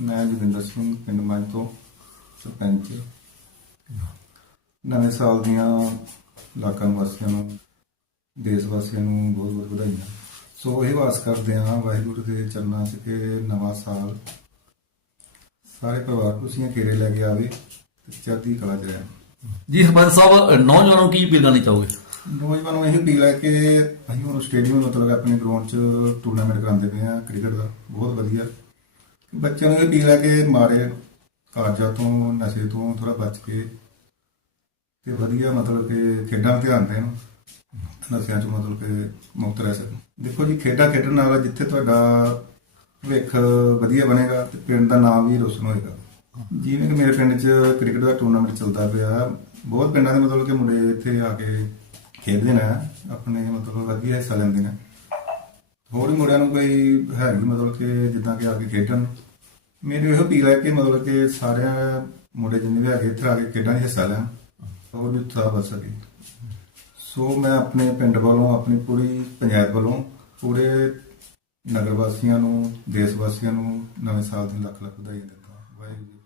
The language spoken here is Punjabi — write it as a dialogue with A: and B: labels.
A: ਮੈਂ ਜੋਗਿੰਦਰ ਸਿੰਘ ਪਿੰਡ ਮੰਝ ਤੋਂ ਸਰਪੰਚ। ਨਵੇਂ ਸਾਲ ਦੀਆਂ ਇਲਾਕਾ ਨਿਵਾਸੀਆਂ ਨੂੰ ਦੇਸ਼ ਵਾਸੀਆਂ ਨੂੰ ਬਹੁਤ ਬਹੁਤ ਵਧਾਈਆਂ। ਸੋ ਇਹ ਵਾਸ ਕਰਦੇ ਹਾਂ ਵਾਹਿਗੁਰੂ ਦੇ ਚਰਨਾਂ 'ਚ ਕਿ ਨਵਾਂ ਸਾਲ। ਸਾਰੇ ਪਰਿਵਾਰ ਖੁਸ਼ੀਆਂ ਘੇਰੇ ਲੈ ਕੇ ਆਵੇ ਤੇ ਚੜ੍ਹਦੀ ਕਲਾ 'ਚ ਰਹਿਣ।
B: ਜੀ ਸਰਪੰਚ ਸਾਹਿਬ ਨੌਜਵਾਨਾਂ ਨੂੰ ਕੀ ਅਪੀਲ ਕਰਨੀ ਚਾਹੋਗੇ?
A: ਨੌਜਵਾਨ ਨੂੰ ਇਹ ਅਪੀਲ ਹੈ ਕਿ ਅਸੀਂ ਹੁਣ ਸਟੇਡੀਅਮ ਮਤਲਬ ਆਪਣੇ ਗਰਾਊਂਡ 'ਚ ਟੂਰਨਾਮੈਂਟ ਕਰਾਉਂਦੇ ਪਏ ਆ ਕ੍ਰਿਕਟ ਦਾ। ਬਹੁਤ ਵਧੀਆ। ਬੱਚਿਆਂ ਨੂੰ ਇਹ ਅਪੀਲ ਹੈ ਕਿ ਮਾਰੇ ਕਾਰਜਾਂ ਤੋਂ, ਨਸ਼ੇ ਤੋਂ ਥੋੜਾ ਬਚ ਕੇ ਤੇ ਵਧੀਆ ਮਤਲਬ ਕਿ ਖੇਡਾਂ 'ਤੇ ਧਿਆਨ ਦੇਣ, ਨਸ਼ਿਆਂ 'ਚ ਮਤਲਬ ਕਿ ਮੁਕਤ ਰਹਿ ਸਕਣ। ਦੇਖੋ ਜੀ, ਖੇਡਾਂ ਖੇਡਣ ਨਾਲ ਜਿੱਥੇ ਤੁਹਾਡਾ ਭਵਿੱਖ ਵਧੀਆ ਬਣੇਗਾ ਤੇ ਪਿੰਡ ਦਾ ਨਾਮ ਵੀ ਰੋਸ਼ਨ ਹੋਏਗਾ। ਜਿਵੇਂ ਕਿ ਮੇਰੇ ਪਿੰਡ 'ਚ ਕ੍ਰਿਕਟ ਦਾ ਟੂਰਨਾਮੈਂਟ ਚੱਲਦਾ ਪਿਆ, ਬਹੁਤ ਪਿੰਡਾਂ ਦੇ ਮਤਲਬ ਕਿ ਮੁੰਡੇ ਇੱਥੇ ਆ ਕੇ ਖੇਡਦੇ ਨੇ, ਆਪਣੇ ਮਤਲਬ ਵਧੀਆ ਹਿੱਸਾ ਲੈਂਦੇ ਨੇ। ਹੋਰ ਵੀ ਮੁੰਡਿਆਂ ਨੂੰ ਕੋਈ ਹੈ ਨਹੀਂ ਮਤਲਬ ਕਿ ਜਿੱਦਾਂ ਕਿ ਆ ਕੇ ਖੇਡਣ ਮੇਰੀ ਇਹੋ ਅਪੀਲ ਹੈ ਕਿ ਮਤਲਬ ਕਿ ਸਾਰਿਆਂ ਮੁੰਡੇ ਜਿੰਨੇ ਵੀ ਹੈਗੇ ਇੱਥੇ ਆ ਕੇ ਖੇਡਾਂ 'ਚ ਹਿੱਸਾ ਲੈਣ ਹੋਰ ਵੀ ਉਤਸ਼ਾਹ ਵੱਧ ਸਕੇ। ਸੋ ਮੈਂ ਆਪਣੇ ਪਿੰਡ ਵੱਲੋਂ, ਆਪਣੀ ਪੂਰੀ ਪੰਚਾਇਤ ਵੱਲੋਂ ਪੂਰੇ ਨਗਰ ਵਾਸੀਆਂ ਨੂੰ ਦੇਸ਼ ਵਾਸੀਆਂ ਨੂੰ ਨਵੇਂ ਸਾਲ ਦੀਆਂ ਲੱਖ ਲੱਖ ਵਧਾਈਆਂ ਦਿੰਦਾ ਵਾਹਿਗੁਰੂ ਜੀ